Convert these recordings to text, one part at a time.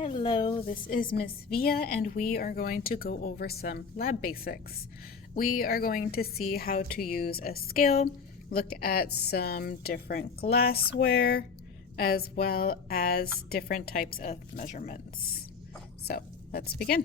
Hello, this is Miss Via and we are going to go over some lab basics. We are going to see how to use a scale, look at some different glassware, as well as different types of measurements. So let's begin.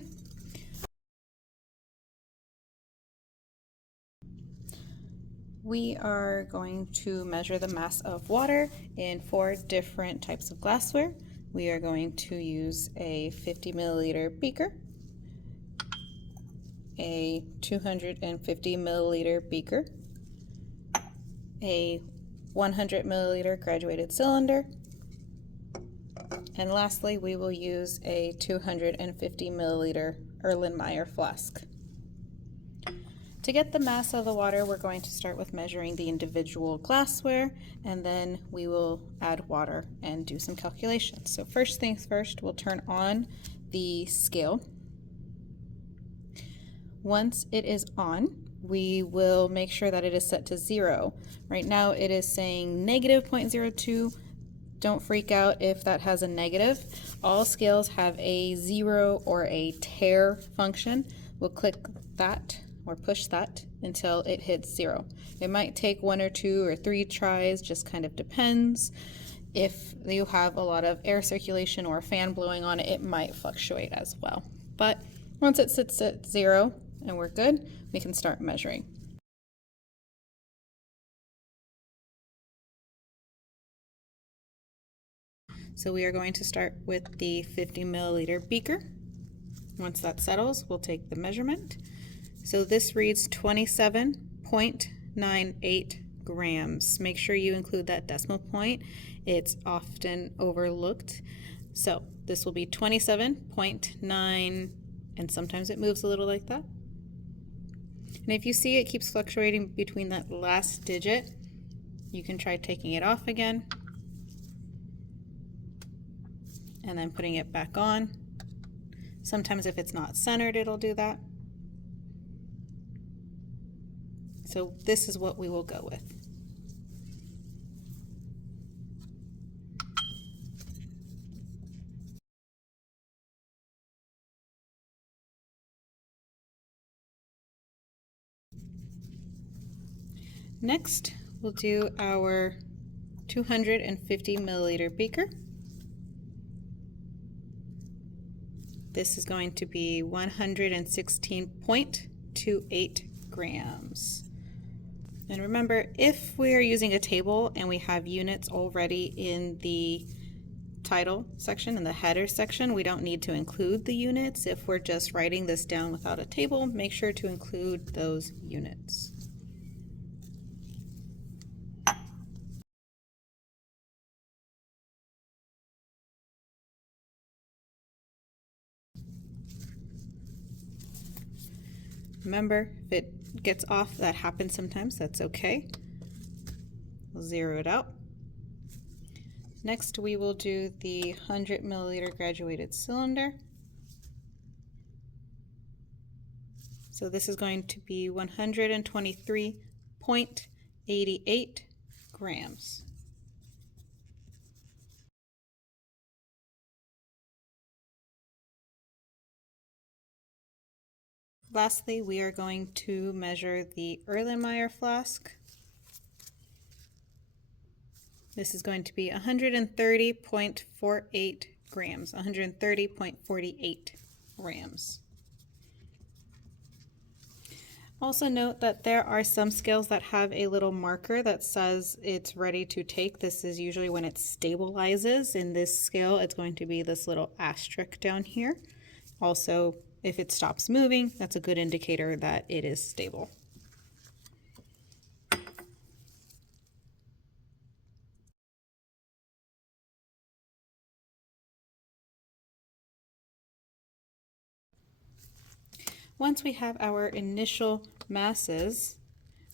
We are going to measure the mass of water in 4 different types of glassware. We are going to use a 50 milliliter beaker, a 250 milliliter beaker, a 100 milliliter graduated cylinder, and lastly we will use a 250 milliliter Erlenmeyer flask. To get the mass of the water, we're going to start with measuring the individual glassware, and then we will add water and do some calculations. So first things first, we'll turn on the scale. Once it is on, we will make sure that it is set to 0. Right now it is saying negative 0.02. Don't freak out if that has a negative. All scales have a 0 or a tare function. We'll click that or push that until it hits 0. It might take 1 or 2 or 3 tries, just kind of depends. If you have a lot of air circulation or a fan blowing on it, it might fluctuate as well. But once it sits at 0 and we're good, we can start measuring. So we are going to start with the 50 milliliter beaker. Once that settles, we'll take the measurement. So this reads 27.98 grams. Make sure you include that decimal point. It's often overlooked. So this will be 27.9, and sometimes it moves a little like that. And if you see it keeps fluctuating between that last digit, you can try taking it off again and then putting it back on. Sometimes if it's not centered, it'll do that. So this is what we will go with. Next, we'll do our 250 milliliter beaker. This is going to be 116.28 grams. And remember, if we are using a table and we have units already in the title section, in the header section, we don't need to include the units. If we're just writing this down without a table, make sure to include those units. Remember, if it gets off, that happens sometimes, that's okay. We'll zero it out. Next, we will do the 100 milliliter graduated cylinder. So this is going to be 123.88 grams. Lastly, we are going to measure the Erlenmeyer flask. This is going to be 130.48 grams, 130.48 grams. Also note that there are some scales that have a little marker that says it's ready to take. This is usually when it stabilizes. In this scale, it's going to be this little asterisk down here. Also, if it stops moving, that's a good indicator that it is stable. Once we have our initial masses,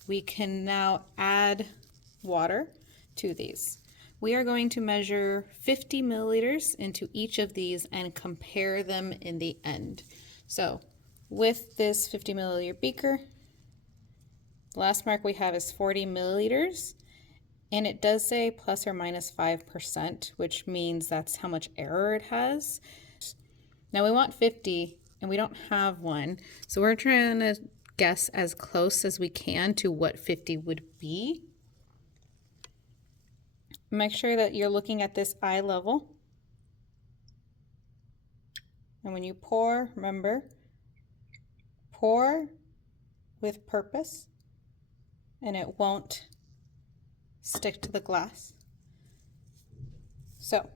we can now add water to these. We are going to measure 50 milliliters into each of these and compare them in the end. So with this 50 milliliter beaker, the last mark we have is 40 milliliters, and it does say plus or minus 5%, which means that's how much error it has. Now we want 50 and we don't have one. So we're trying to guess as close as we can to what 50 would be. Make sure that you're looking at this eye level. And when you pour, remember, pour with purpose and it won't stick to the glass. So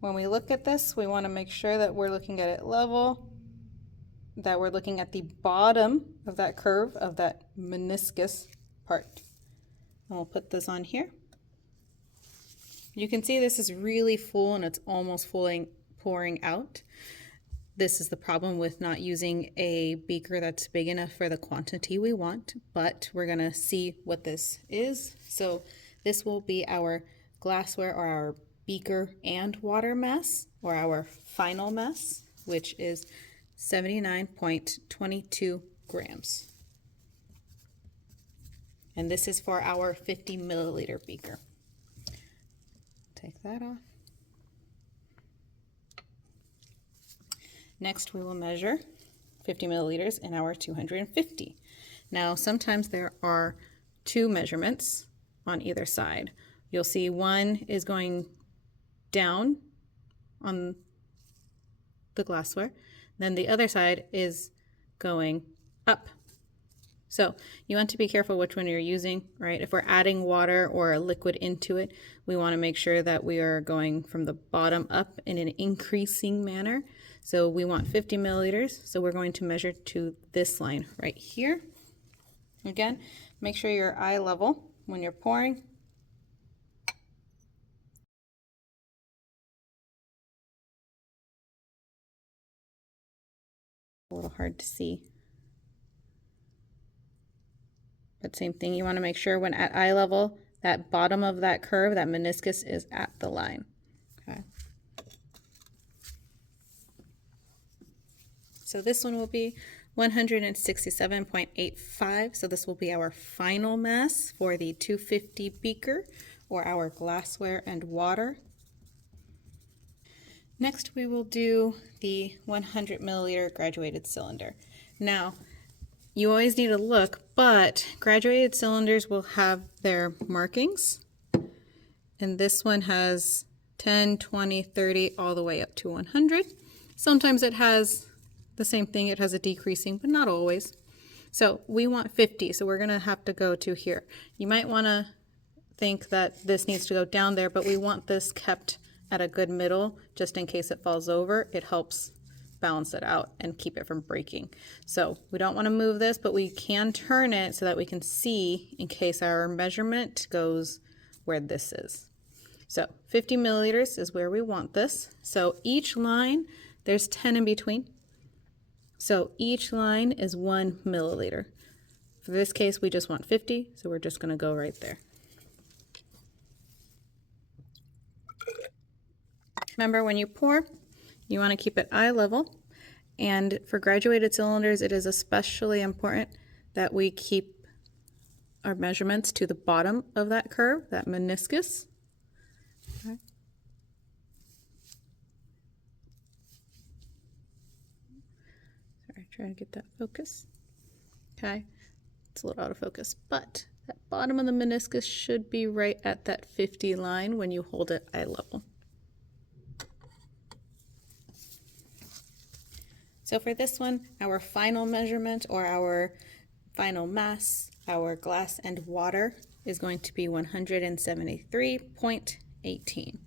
when we look at this, we want to make sure that we're looking at it level, that we're looking at the bottom of that curve of that meniscus part. And we'll put this on here. You can see this is really full and it's almost pouring out. This is the problem with not using a beaker that's big enough for the quantity we want, but we're gonna see what this is. So this will be our glassware or our beaker and water mess, or our final mess, which is 79.22 grams. And this is for our 50 milliliter beaker. Take that off. Next, we will measure 50 milliliters in our 250. Now, sometimes there are two measurements on either side. You'll see one is going down on the glassware, then the other side is going up. So you want to be careful which one you're using, right? If we're adding water or a liquid into it, we want to make sure that we are going from the bottom up in an increasing manner. So we want 50 milliliters. So we're going to measure to this line right here. Again, make sure you're eye level when you're pouring. A little hard to see. But same thing, you want to make sure when at eye level, that bottom of that curve, that meniscus is at the line. Okay. So this one will be 167.85. So this will be our final mass for the 250 beaker or our glassware and water. Next, we will do the 100 milliliter graduated cylinder. Now, you always need to look, but graduated cylinders will have their markings. And this one has 10, 20, 30, all the way up to 100. Sometimes it has the same thing, it has a decreasing, but not always. So we want 50, so we're gonna have to go to here. You might wanna think that this needs to go down there, but we want this kept at a good middle, just in case it falls over. It helps balance it out and keep it from breaking. So we don't want to move this, but we can turn it so that we can see in case our measurement goes where this is. So 50 milliliters is where we want this. So each line, there's 10 in between. So each line is 1 milliliter. For this case, we just want 50, so we're just going to go right there. Remember, when you pour, you want to keep it eye level, and for graduated cylinders, it is especially important that we keep our measurements to the bottom of that curve, that meniscus. Okay. Sorry, trying to get that focus. Okay, it's a little out of focus, but that bottom of the meniscus should be right at that 50 line when you hold it eye level. So for this one, our final measurement or our final mass, our glass and water, is going to be 173.18.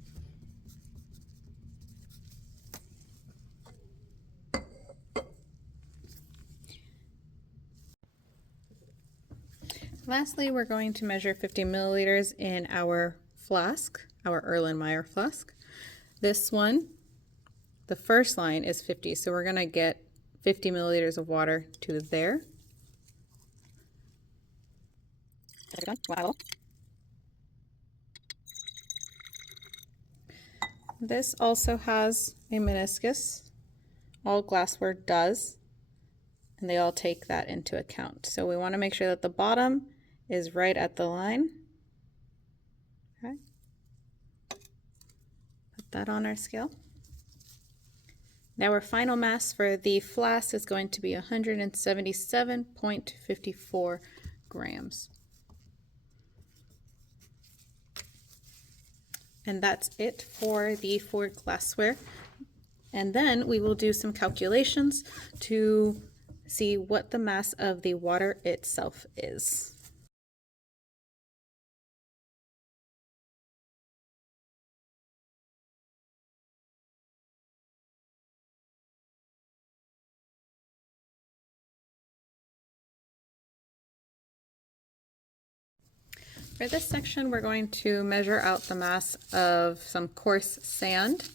Lastly, we're going to measure 50 milliliters in our flask, our Erlenmeyer flask. This one, the first line is 50, so we're going to get 50 milliliters of water to there. This also has a meniscus. All glassware does, and they all take that into account. So we want to make sure that the bottom is right at the line. Okay. Put that on our scale. Now our final mass for the flask is going to be 177.54 grams. And that's it for the Ford glassware. And then we will do some calculations to see what the mass of the water itself is. For this section, we're going to measure out the mass of some coarse sand.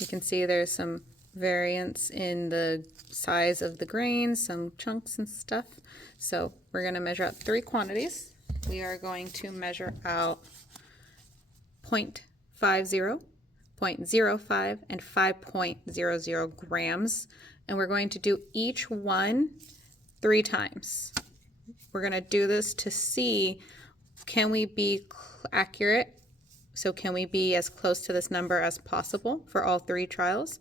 You can see there's some variance in the size of the grains, some chunks and stuff. So we're going to measure out 3 quantities. We are going to measure out 0.50, 0.05, and 5.00 grams. And we're going to do each one 3 times. We're going to do this to see, can we be accurate? So can we be as close to this number as possible for all 3 trials?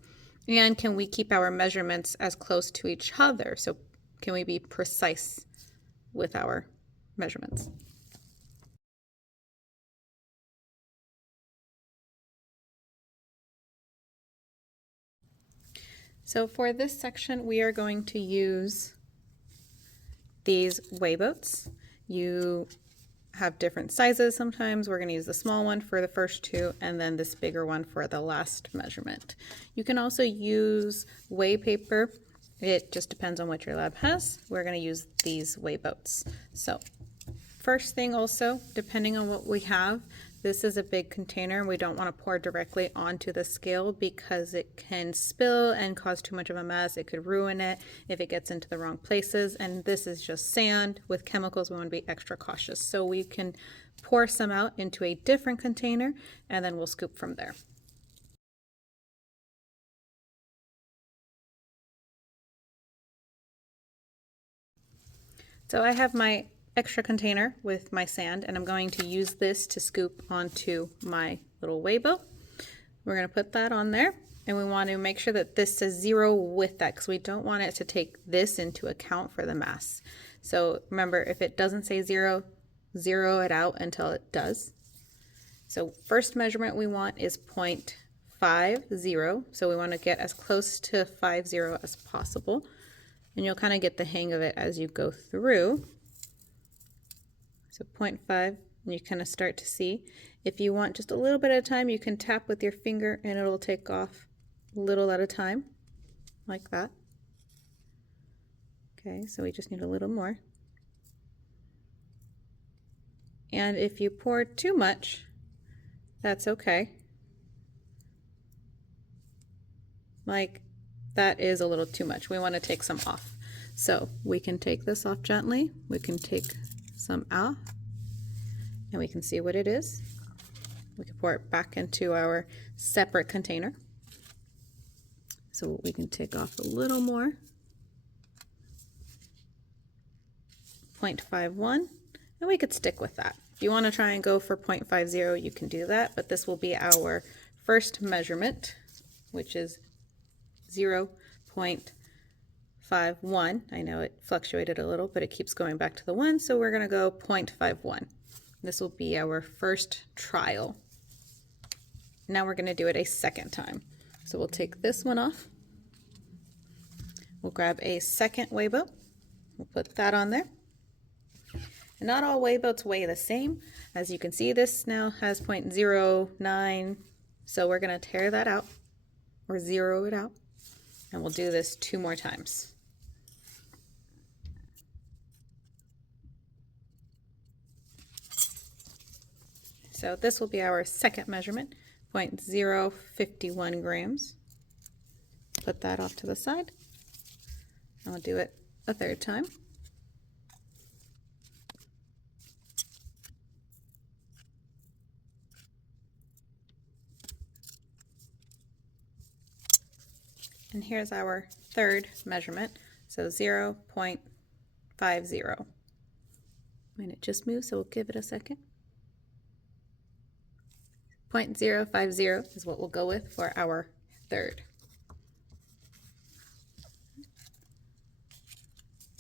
And can we keep our measurements as close to each other? So can we be precise with our measurements? So for this section, we are going to use these weigh boats. You have different sizes sometimes. We're going to use the small one for the first 2 and then this bigger one for the last measurement. You can also use weigh paper. It just depends on what your lab has. We're going to use these weigh boats. So first thing also, depending on what we have, this is a big container. We don't want to pour directly onto the scale because it can spill and cause too much of a mess. It could ruin it if it gets into the wrong places. And this is just sand with chemicals. We want to be extra cautious. So we can pour some out into a different container and then we'll scoop from there. So I have my extra container with my sand and I'm going to use this to scoop onto my little weigh boat. We're going to put that on there and we want to make sure that this says 0 with that because we don't want it to take this into account for the mass. So remember, if it doesn't say 0, zero it out until it does. So first measurement we want is 0.50. So we want to get as close to 50 as possible. And you'll kind of get the hang of it as you go through. So 0.5, and you kind of start to see. If you want just a little bit at a time, you can tap with your finger and it'll take off a little at a time, like that. Okay, so we just need a little more. And if you pour too much, that's okay. Like, that is a little too much. We want to take some off. So we can take this off gently. We can take some off and we can see what it is. We can pour it back into our separate container. So we can take off a little more. 0.51, and we could stick with that. If you want to try and go for 0.50, you can do that, but this will be our first measurement, which is 0.51. I know it fluctuated a little, but it keeps going back to the 1, so we're going to go 0.51. This will be our first trial. Now we're going to do it a second time. So we'll take this one off. We'll grab a second weigh boat. We'll put that on there. And not all weigh boats weigh the same. As you can see, this now has 0.09. So we're going to tear that out or zero it out. And we'll do this 2 more times. So this will be our second measurement, 0.051 grams. Put that off to the side. I'll do it a third time. And here's our third measurement, so 0.50. And it just moved, so we'll give it a second. 0.050 is what we'll go with for our third.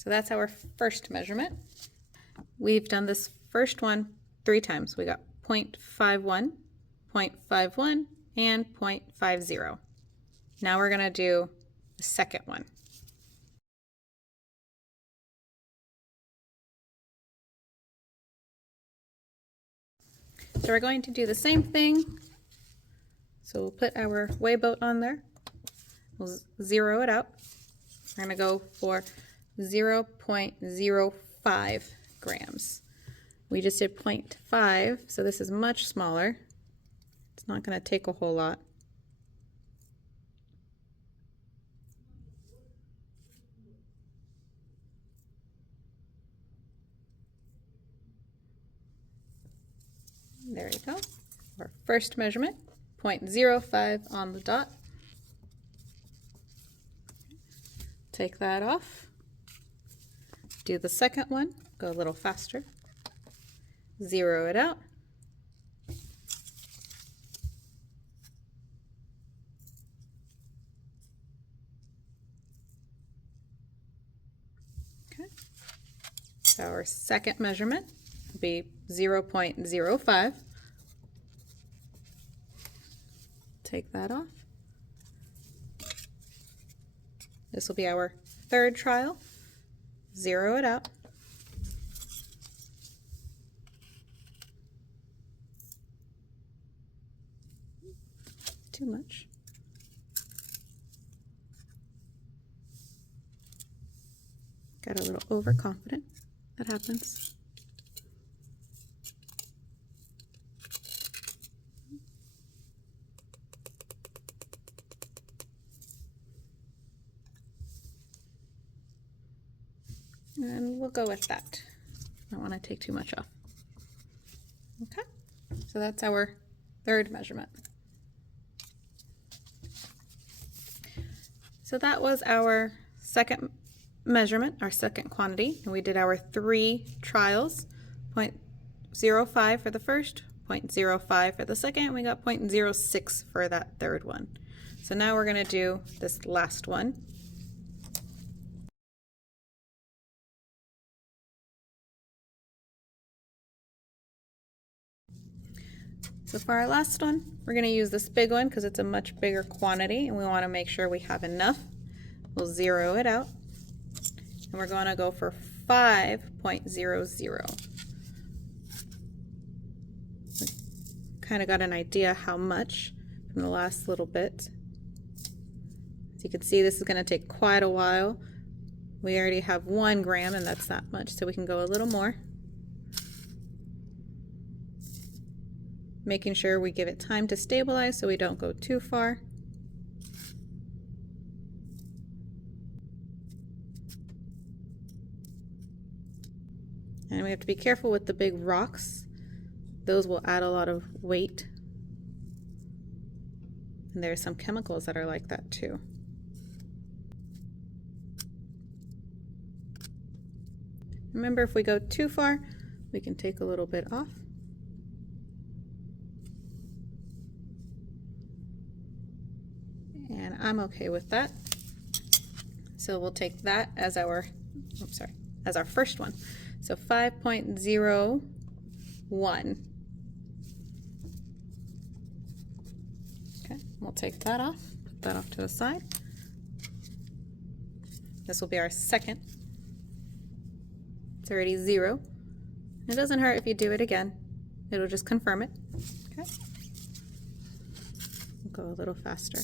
So that's our first measurement. We've done this first one 3 times. We got 0.51, 0.51, and 0.50. Now we're going to do the second one. So we're going to do the same thing. So we'll put our weigh boat on there. We'll zero it out. We're going to go for 0.05 grams. We just did 0.5, so this is much smaller. It's not going to take a whole lot. There you go. Our first measurement, 0.05 on the dot. Take that off. Do the second one, go a little faster. Zero it out. Okay. So our second measurement will be 0.05. Take that off. This will be our third trial. Zero it out. Too much. Got a little overconfident. That happens. And we'll go with that. I don't want to take too much off. Okay, so that's our third measurement. So that was our second measurement, our second quantity, and we did our 3 trials, 0.05 for the first, 0.05 for the second, and we got 0.06 for that third one. So now we're going to do this last one. So for our last one, we're going to use this big one because it's a much bigger quantity and we want to make sure we have enough. We'll zero it out and we're going to go for 5.00. Kind of got an idea how much from the last little bit. As you can see, this is going to take quite a while. We already have 1 gram and that's not much, so we can go a little more. Making sure we give it time to stabilize so we don't go too far. And we have to be careful with the big rocks. Those will add a lot of weight. And there are some chemicals that are like that too. Remember, if we go too far, we can take a little bit off. And I'm okay with that. So we'll take that as our, as our first one. So 5.01. Okay, we'll take that off, put that off to the side. This will be our second. It's already 0. It doesn't hurt if you do it again. It'll just confirm it. Okay. We'll go a little faster.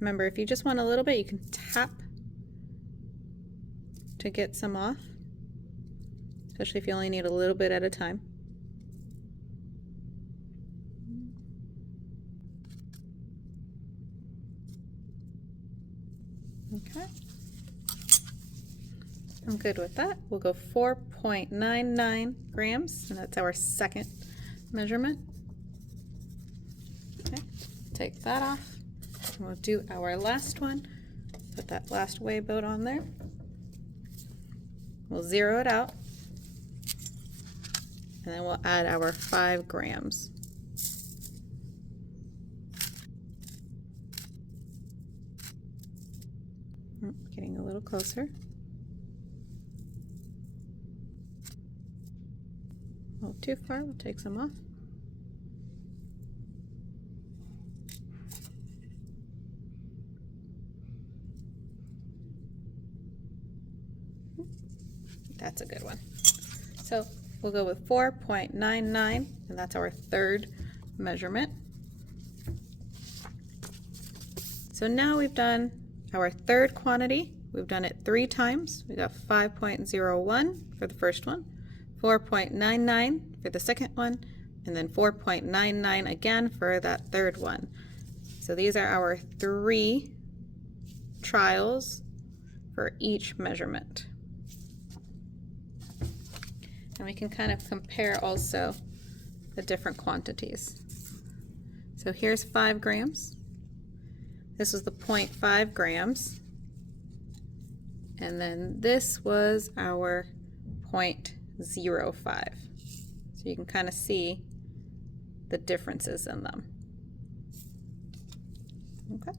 Remember, if you just want a little bit, you can tap to get some off, especially if you only need a little bit at a time. Okay. I'm good with that. We'll go 4.99 grams, and that's our second measurement. Okay, take that off. And we'll do our last one. Put that last weigh boat on there. We'll zero it out. And then we'll add our 5 grams. little closer. A little too far, we'll take some off. That's a good one. So we'll go with 4.99, and that's our third measurement. So now we've done our third quantity. We've done it 3 times. We got 5.01 for the first one, 4.99 for the second one, and then 4.99 again for that third one. So these are our 3 trials for each measurement. And we can kind of compare also the different quantities. So here's 5 grams. This was the 0.5 grams. And then this was our 0.05. So you can kind of see the differences in them. Okay.